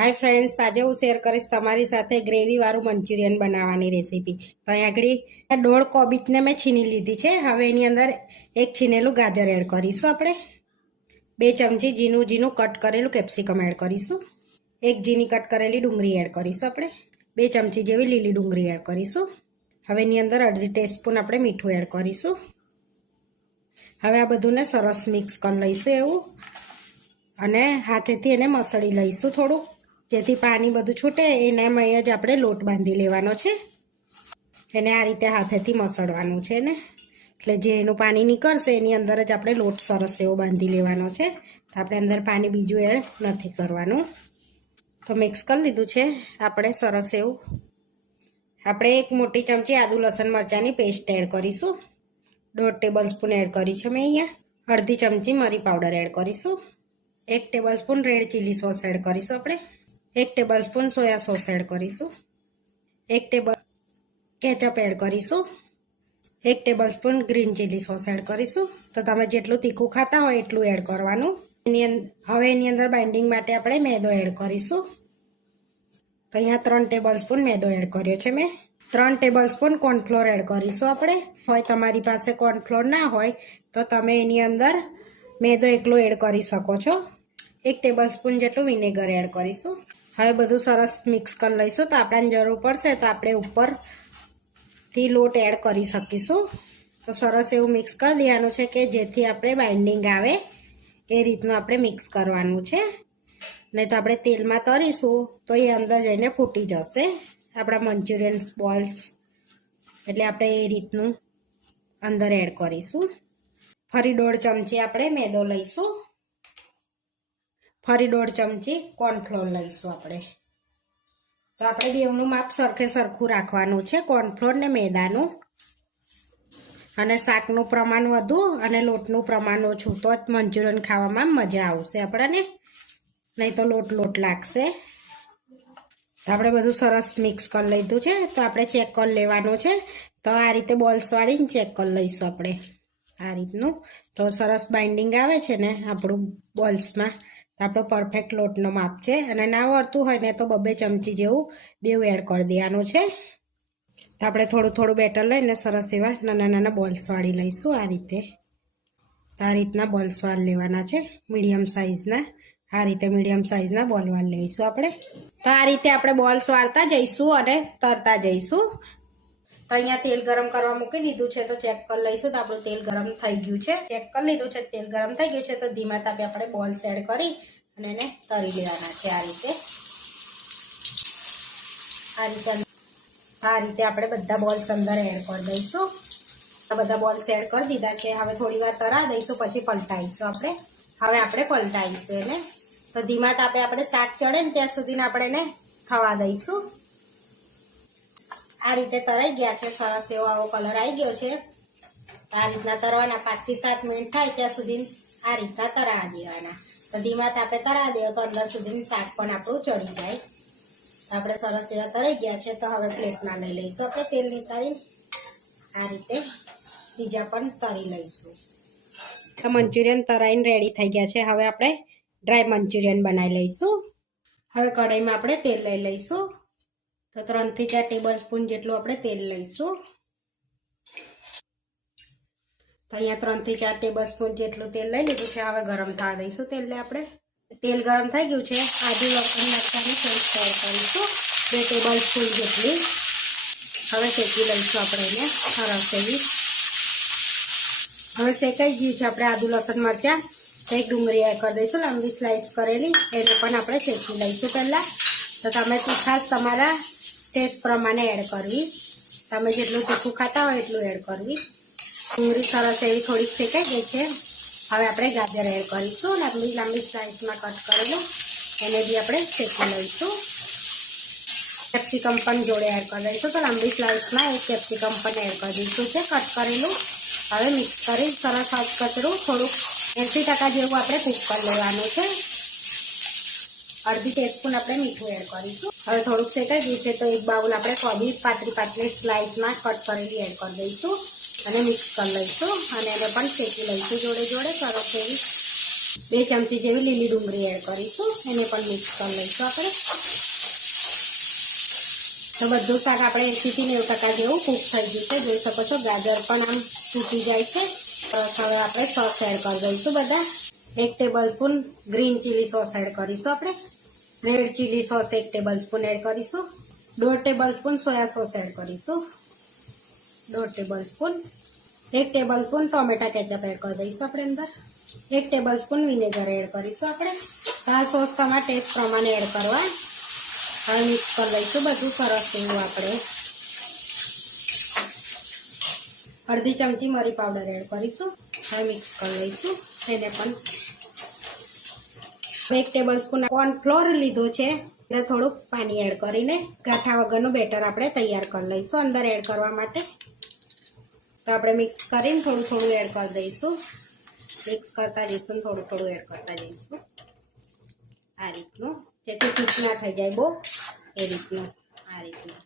Hi friends આજે હું share કરીશ તમારી સાથે ગ્રેવીવાળું મંચુરિયન બનાવવાની રેસીપી તો અહીં આગળ દોઢ કોબીજને મેં છીની લીધી છે. હવે એની અંદર એક છીનેલું ગાજર એડ કરીશું આપણે. બે ચમચી ઝીનું ઝીનું કટ કરેલું કેપ્સિકમ એડ કરીશું. એક ઝીની કટ કરેલી ડુંગળી એડ કરીશું આપણે. બે ચમચી જેવી લીલી ડુંગળી એડ કરીશું. હવે એની અંદર અડધી ટેસ્ટસ્પૂન આપણે મીઠું એડ કરીશું. હવે આ બધુંને સરસ મિક્સ કરી લઈશું એવું. અને હાથેથી એને મસળી લઈશું થોડુંક. જેથી પાણી બધું છૂટે એનામાં જ આપણે લોટ બાંધી લેવાનો છે. એને આ રીતે હાથેથી મસળવાનું છે ને એટલે જે એનું પાણી નીકળશે, એની અંદર જ આપણે લોટ સરસ એવો બાંધી લેવાનો છે. તો આપણે અંદર પાણી બીજું એડ નથી કરવાનું. તો મિક્સ કરી લીધું છે. આપણે સરસ એવું, આપણે એક મોટી ચમચી આદુ, લસણ, મરચાંની પેસ્ટ એડ કરીશું. દોઢ ટેબલ સ્પૂન એડ કરી છે મેં અહીંયા. અડધી ચમચી મરી પાવડર એડ કરીશું. એક table spoon red chilli sauce add કરીશું આપણે. એક table spoon soya sauce add કરીશું. એક ટેબલ કેચઅપ એડ કરીશું. એક table spoon green chilli sauce add કરીશું. તો તમે જેટલું તીખું ખાતા હોય એટલું એડ કરવાનું. એની હવે એની અંદર બાઇન્ડિંગ માટે આપણે મેદો એડ કરીશું. તો અહીંયા ત્રણ ટેબલ સ્પૂન મેદો એડ કર્યો છે મેં. ત્રણ ટેબલ સ્પૂન કોર્નફ્લોર એડ કરીશું આપણે. હોય તમારી પાસે કોર્નફ્લોર ના હોય, તો તમે એની અંદર મેદો એકલો એડ કરી શકો છો. એક ટેબલ સ્પૂન જેટલું વિનેગર એડ કરીશું. હવે બધું સરસ મિક્સ કરી લઈશું. તો આપણને જરૂર પડશે તો આપણે ઉપરથી લોટ એડ કરી શકીશું. તો સરસ એવું મિક્સ કરી દેવાનું છે કે જેથી આપણે બાઇન્ડિંગ આવે. એ રીતનું આપણે મિક્સ કરવાનું છે. નહીં તો આપણે તેલમાં તરીશું તો એ અંદર જઈને ફૂટી જશે. આપણા મન્ચુરિયન્સ બોલ્સ. એટલે આપણે એ રીતનું અંદર એડ કરીશું. ફરી દોઢ ચમચી આપણે મેદો લઈશું. ફરી દોઢ ચમચી કોર્નફ્લોર લઈશું આપણે. તો આપણે બેવનું માપ સરખે સરખું રાખવાનું છે. કોર્નફ્લોર ને મેદાનું અને શાકનું પ્રમાણ વધુ અને લોટનું પ્રમાણ ઓછું, તો જ મંચુરિયન ખાવામાં મજા આવશે આપણને. નહીં તો લોટ લોટ લાગશે. આપણે બધું સરસ મિક્સ કરી લીધું છે. તો આપણે ચેક કરી લેવાનું છે. તો આ રીતે બોલ્સ વાળીને ચેક કરી લઈશું આપણે. આ રીતનું. તો સરસ બાઇન્ડિંગ આવે છે ને આપણું બોલ્સમાં. આપણો પરફેક્ટ લોટનો માપ છે. અને ના વળતું હોય ને તો બબે ચમચી જેવું બેવ એડ કરી દેવાનું છે. તો આપણે થોડું થોડું બેટર લઈને સરસ એવા નાના નાના બોલ્સ વાળી લઈશું આ રીતે. તો આ રીતના બોલ્સ વાળ લેવાના છે. મીડિયમ સાઇઝના આ રીતે મીડિયમ સાઇઝના બોલ વાળ લઈશું આપણે. તો આ રીતે આપણે બોલ્સ વાળતા જઈશું અને તરતા જઈશું. તો અહીંયા તેલ ગરમ કરવા મૂકી દીધું છે, તો ચેક કરી લઈશું તો આપણું તેલ ગરમ થઈ ગયું છે. ચેક કરી લીધું છે, તેલ ગરમ થઈ ગયું છે, તો ધીમા તાપે આપણે બોલ્સ એડ કરી અને એને તરી લેવાના છે આ રીતે. આ રીતે આ રીતે આપણે બધા બોલ્સ અંદર એડ કરી દઈશું. બધા બોલ્સ એડ કરી દીધા છે. હવે થોડી વાર તરા દઈશું, પછી પલટાવીશું આપણે. હવે આપણે પલટાવીશું એને. તો ધીમા તાપે આપણે શાક ચડે ને ત્યાં સુધીને આપણે એને થવા દઈશું. આ રીતે તરાઈ ગયા છે. સરસ એવો આવો કલર આવી ગયો છે. આ રીતના તરવાના પાંચથી સાત મિનિટ થાય ત્યાં સુધી આ રીતના તરા દેવાના. તો ધીમા તાપે તરા દેવો તો અંદર સુધી શાક પણ આપણું ચડી જાય. આપણે સરસ એવા તરાઈ ગયા છે. તો હવે પ્લેટમાં લઈ લઈશું આપણે તેલની તરી આ રીતે બીજા પણ તરી લઈશું. તો મંચુરિયન તરાઈને રેડી થઈ ગયા છે. હવે આપણે ડ્રાય મંચુરિયન બનાવી લઈશું. હવે કઢાઈમાં આપણે તેલ લઈ લઈશું. તો ત્રણથી ચાર ટેબલ સ્પૂન જેટલું આપણે તેલ લઈશું. તો અહીંયા ત્રણથી ચાર ટેબલ સ્પૂન જેટલું તેલ લઈ લીધું છે. હવે ગરમ થવા દઈશું તેલને આપણે. તેલ ગરમ થઈ ગયું છે. આદુ લસણ નાખવાની પેસ્ટ તૈયાર કરીશું. બે ટેબલ સ્પૂન જેટલી. હવે શેકી લઈશું આપણે એને સરસ એવી. હવે શેકાઈ ગયું છે આપણે આદુ લસણ મરચાં. એક ડુંગળી એડ કરી દઈશું. લાંબી સ્લાઇસ કરેલી. એને પણ આપણે શેકી લઈશું પહેલાં. તો તમે ખાસ તમારા ટેસ્ટ પ્રમાણે એડ કરવી. તમે જેટલું તીખું ખાતા હોય એટલું એડ કરવી. ડુંગળી સરસ એવી થોડીક શેકાઈ ગઈ છે. હવે આપણે ગાજર એડ કરીશું લાંબી લાંબી સ્લાઇસમાં કટ કરેલું. એને બી આપણે શેકી લઈશું. કેપ્સિકમ પણ જોડે એડ કરી દઈશું. તો લાંબી સ્લાઇસમાં એક કેપ્સિકમ પણ એડ કરી દઈશું છે કટ કરેલું. હવે મિક્સ કરી સરસ હાથ કચરું થોડુંક એંસી ટકા જેવું આપણે કૂક કરી લેવાનું છે. અડધી ટેસ્પૂન આપણે મીઠું એડ કરીશું. હવે થોડુંક શેકાઈ ગયું છે તો એક બાઉલ આપણે કોબી, પાતળી પાતળી સ્લાઇસમાં કટ કરેલી એડ કરી દઈશું અને મિક્સ કરી લઈશું અને એને પણ શેકી લઈશું જોડે જોડે સરસ એવી બે ચમચી જેવી લીલી ડુંગળી એડ કરીશું. એને પણ મિક્સ કરી લઈશું આપણે. તો બધું શાક આપણે એંસીથી નેવું ટકા જેવું કૂક થઈ ગયું છે. જોઈ શકો છો ગાજર પણ આમ તૂટી જાય છે. બસ હવે આપણે સોસ એડ કરી દઈશું બધા. એક table spoon green chilli sauce add કરીશું આપણે. રેડ ચીલી સોસ એક ટેબલ સ્પૂન એડ કરીશું. દોઢ table spoon soya sauce add કરીશું. દોઢ ટેબલ સ્પૂન એક table spoon tomato ketchup add કરી દઈશું આપણે અંદર. એક ટેબલ સ્પૂન વિનેગર એડ કરીશું આપણે. આ સોસ તમારા ટેસ્ટ પ્રમાણે એડ કરવા. હવે મિક્સ કરી દઈશું બધું સરસ એવું આપણે. અડધી ચમચી મરી પાવડર એડ કરીશું. હવે મિક્સ કરી લઈશું એને પણ એક ટેબલ સ્પૂન કોર્નફ્લોર લીધો છે. એટલે થોડુંક પાણી એડ કરીને ગાંઠા વગરનું બેટર આપણે તૈયાર કરી લઈશું. અંદર એડ કરવા માટે તો આપણે મિક્સ કરીને થોડું થોડું એડ કરી દઈશું. મિક્સ કરતા જઈશું થોડું થોડું એડ કરતા જઈશું. આ રીતનું. જેથી ઠીક ના થઈ જાય બહુ. એ રીતનું. આ રીતનું.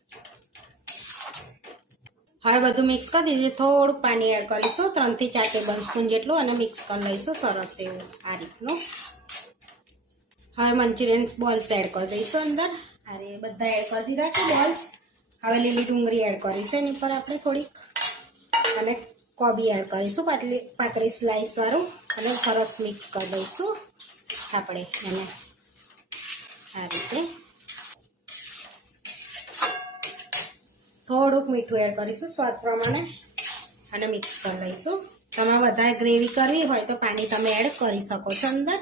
હવે બધું મિક્સ કરી દીધું. થોડુંક પાણી એડ કરીશું. ત્રણથી ચાર ટેબલ સ્પૂન જેટલું અને મિક્સ કરી લઈશું સરસ એવું. આ રીતનું. હવે મંચુરિયન બોલ્સ એડ કરી દઈશું અંદર. અરે બધા એડ કરી દીધા છે બોલ્સ. હવે લીલી ડુંગળી એડ કરીશું એની પર આપણે થોડીક અને કોબી એડ કરીશું પાતળી પાતળી સ્લાઈસવાળું અને સરસ મિક્સ કરી દઈશું આપણે એને. આ રીતે. થોડુંક મીઠું એડ કરીશું, સ્વાદ પ્રમાણે. અને મિક્સ કરી લઈશું તમે વધારે ગ્રેવી કરવી હોય તો પાણી તમે એડ કરી શકો છો અંદર.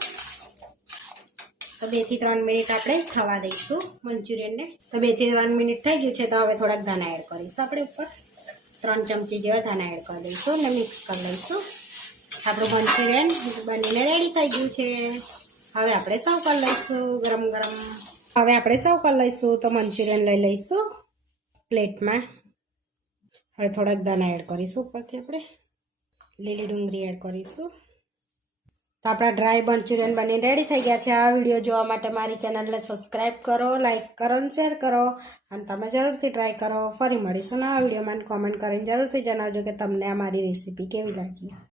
તો બેથી ત્રણ મિનિટ આપણે થવા દઈશું મંચુરિયનને. તો બેથી ત્રણ મિનિટ થઈ ગયું છે, તો હવે થોડાક ધાના એડ કરીશું આપણે ઉપર. ત્રણ ચમચી જેવા ધાના એડ કરી દઈશું અને મિક્સ કરી લઈશું. આપણું મંચુરિયન બનીને રેડી થઈ ગયું છે. હવે આપણે સર્વ કરી લઈશું ગરમ ગરમ. હવે આપણે સર્વ કરી લઈશું, તો મંચુરિયન લઈ લઈશું પ્લેટમાં. હવે થોડાક દાણા એડ કરીશું ઉપરથી આપણે. લીલી ડુંગળી એડ કરીશું. તો આપણા ડ્રાય મંચુરિયન બની રેડી થઈ ગયા છે. આ વીડિયો જોવા માટે મારી ચેનલને સબસ્ક્રાઈબ કરો લાઇક કરો અને શેર કરો. અને તમે જરૂરથી ટ્રાય કરો. ફરી મળીશું નવા વિડીયોમાં કોમેન્ટ કરીને જરૂરથી જણાવજો કે તમને આ મારી રેસીપી કેવી લાગી.